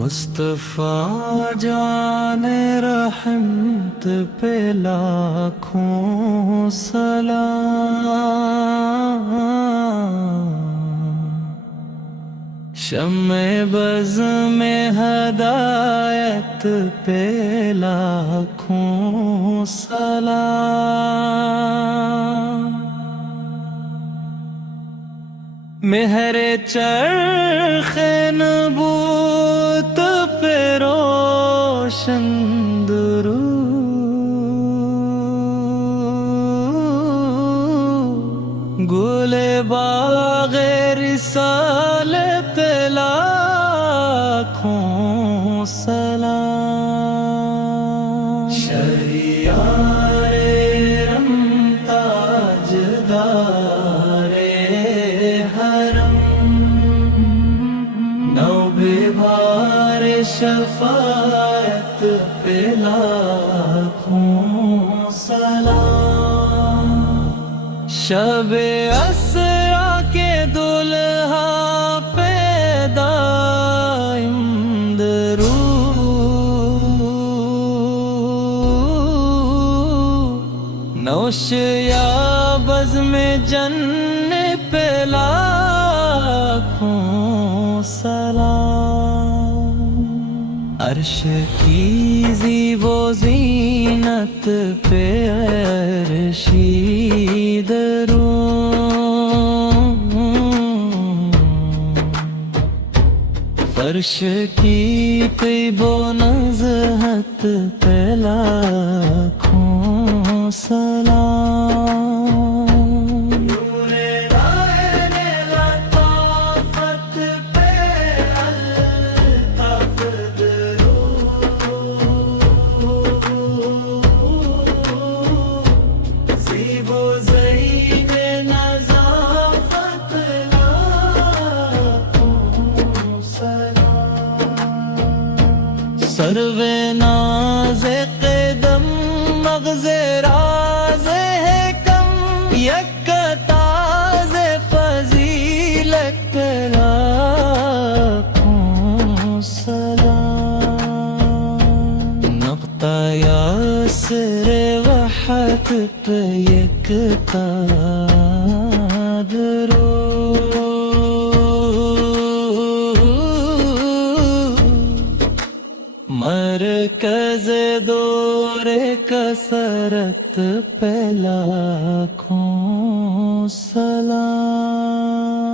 مصطفیٰ جان رحمت پہ لاکھوں سلام، شمع بز میں ہدایت پہ لاکھوں سلام، مہر چرخ نبوت پہ روشن درود، گل باغ رسالت پہ لاکھوں سلام، شہریار رم تاجدار حرم، نو بہار شفاعت پہ لاکھوں سلام، شب اسرا کے دلہا پہ دائم درود، نوش یا بزم جن پہ لاکھوں سلام، عرش کی زیب و زینت پہ عرشی درود، فرش کی طیب و نزہت پہ لاکھوں سلام، سرو ناز قدم مغز راز ہے کم، یک تاز فضیلت لاکھوں سلام، نقطہ یاسر وحدت پہ یک درود، مرکز دور کثرت پہ لاکھوں سلام۔